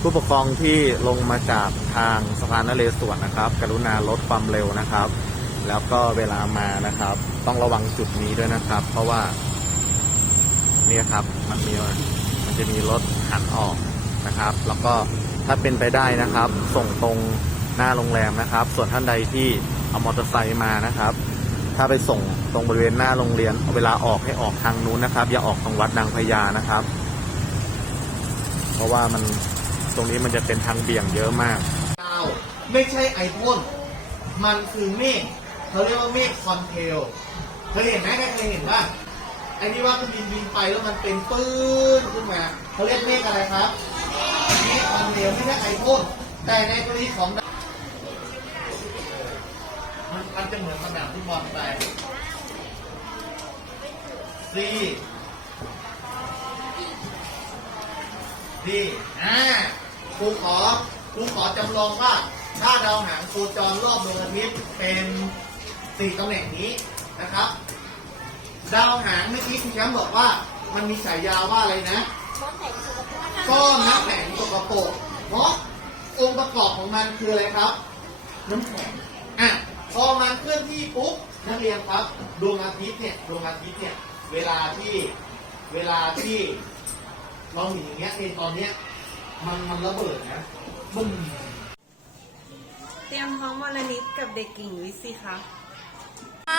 ผู้ปกครองที่ลงมาจากทางสะพานนเรศวรนะครับ กรุณาลดความเร็วนะครับ แล้วก็เวลามานะครับ ต้องระวังจุดนี้ด้วยนะครับ เพราะว่าเนี่ยครับมันมีมันจะมีรถหันออกนะครับ แล้วก็ถ้าเป็นไปได้นะครับ ส่งตรงหน้าโรงแรมนะครับ ส่วนท่านใดที่เอามอเตอร์ไซค์มานะครับ ถ้าไปส่งตรงบริเวณหน้าโรงเรียนเวลาออกให้ออกทางนู้นนะครับ อย่าออกตรงวัดนางพญานะครับ เพราะว่ามัน ตรงนี้มันจะเป็นทางเบี่ยงเยอะมาก ดาวไม่ใช่ไอพ่นมันคือเมฆเขาเรียกว่าเมฆคอนเทลเคยเห็นไหมใครเคยเห็นป่ะไอ้ที่ว่าคือบินบินไปแล้วมันเป็นปื้นขึ้นมาเขาเรียกเมฆอะไรครับเมฆคอนเทลไม่ใช่ไอพ่นแต่ในกรณีของดาวมันมันจะเหมือนสนามฟุตบอลไปซีดีอ่า ครูขอครูขอจำลองว่าถ้าดาวหางโคจรรอบดวงอาทิตย์เป็นสี่ตำแหน่งนี้นะครับ ดาวหางเมื่อกี้คุณแชมป์บอกว่า มันมีฉายาว่าอะไรนะก้อนน้ำแข็งสกปรกเพราะองค์ประกอบของมันคืออะไรครับ น้ำแข็งอะพอมันเคลื่อนที่ปุ๊บนักเรียนครับดวงอาทิตย์เนี่ยดวงอาทิตย์เนี่ยเวลาที่เวลาที่เราเห็นอย่างเงี้ยในตอนเนี้ย มันมันระเบิดนะบึ้มเตรียมพร้อมวันละนิดกับเด็กกิ่งวิทย์สิคะไป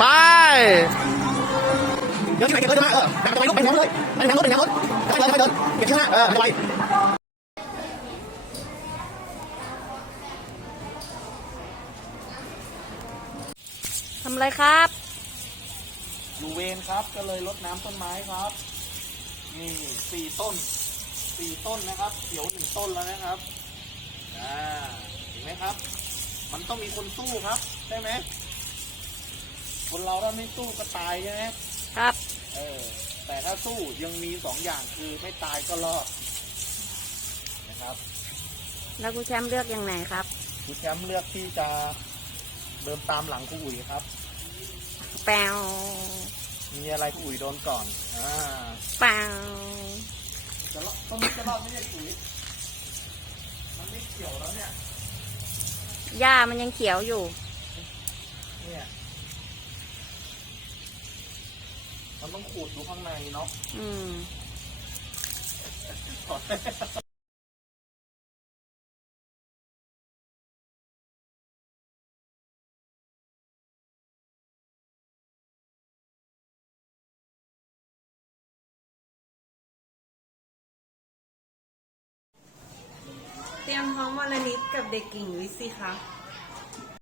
ไปเดินที่ไหนเก็บเลยใช่ไหมเออไปรถไปน้ำเลยไปน้ำรถไปน้ำรถไปเลยไปเดินเก็บที่หน้าเออไปทำไรครับอยู่เวรครับก็เลยรดน้ำต้นไม้ครับ นี่สี่ต้น สี่ต้นนะครับเขียวหนึ่งต้นแล้วนะครับอ่าเห็นไหมครับ มันต้องมีคนสู้ครับใช่ไหมคนเราถ้าไม่สู้ก็ตายใช่ไหมครับเออแต่ถ้าสู้ยังมีสองอย่างคือไม่ตายก็รอดนะครับ แล้วคุณแชมป์เลือกยังไงครับคุณแชมป์เลือกที่จะเดินตามหลังคุณอุ๋ยครับ แปวมีอะไรคุณอุ๋ยโดนก่อนอ่าแปว จะรอดต้นนี้จะรอดไม่ใช่อุ๋ยมันไม่เขียวแล้วเนี่ย หญ้ามันยังเขียวอยู่ เนี่ยมันต้องขูดดูข้างในเนาะอืมเตรี ยมพร้อมวันละนิดกับเด็กิงวิทย์สิคะ